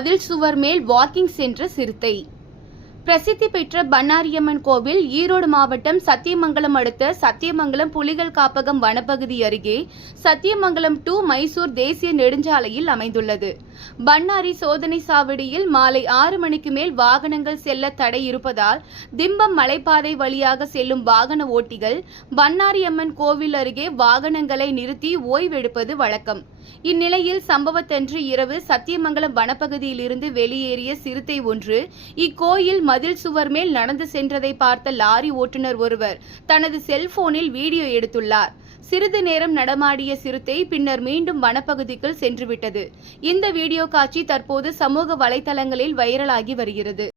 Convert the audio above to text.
மதில் சுவர் மேல் வாக்கிங் சென்ற சிறுத்தை. பிரசித்தி பெற்ற பண்ணாரியம்மன் கோவில் ஈரோடு மாவட்டம் சத்தியமங்கலம் அடுத்த சத்தியமங்கலம் புலிகள் காப்பகம் வனப்பகுதி அருகே சத்தியமங்கலம் டு மைசூர் தேசிய நெடுஞ்சாலையில் அமைந்துள்ளது. பண்ணாரி சோதனை சாவடியில் மாலை 6 மணிக்கு மேல் வாகனங்கள் செல்ல தடை இருப்பதால் திம்பம் மலைப்பாதை வழியாக செல்லும் வாகன ஓட்டிகள் பண்ணாரியம்மன் கோவில் அருகே வாகனங்களை நிறுத்தி ஓய்வெடுப்பது வழக்கம். இந்நிலையில் சம்பவத்தன்று இரவு சத்தியமங்கலம் வனப்பகுதியில் இருந்து வெளியேறிய சிறுத்தை ஒன்று இக்கோயில் மதில் சுவர் மேல் நடந்து சென்றதை பார்த்த லாரி ஓட்டுநர் ஒருவர் தனது செல்போனில் வீடியோ எடுத்துள்ளார். சிறிது நேரம் நடமாடிய சிறுத்தை பின்னர் மீண்டும் வனப்பகுதிக்குள் சென்றுவிட்டது. இந்த வீடியோ காட்சி தற்போது சமூக வலைதளங்களில் வைரலாகி வருகிறது.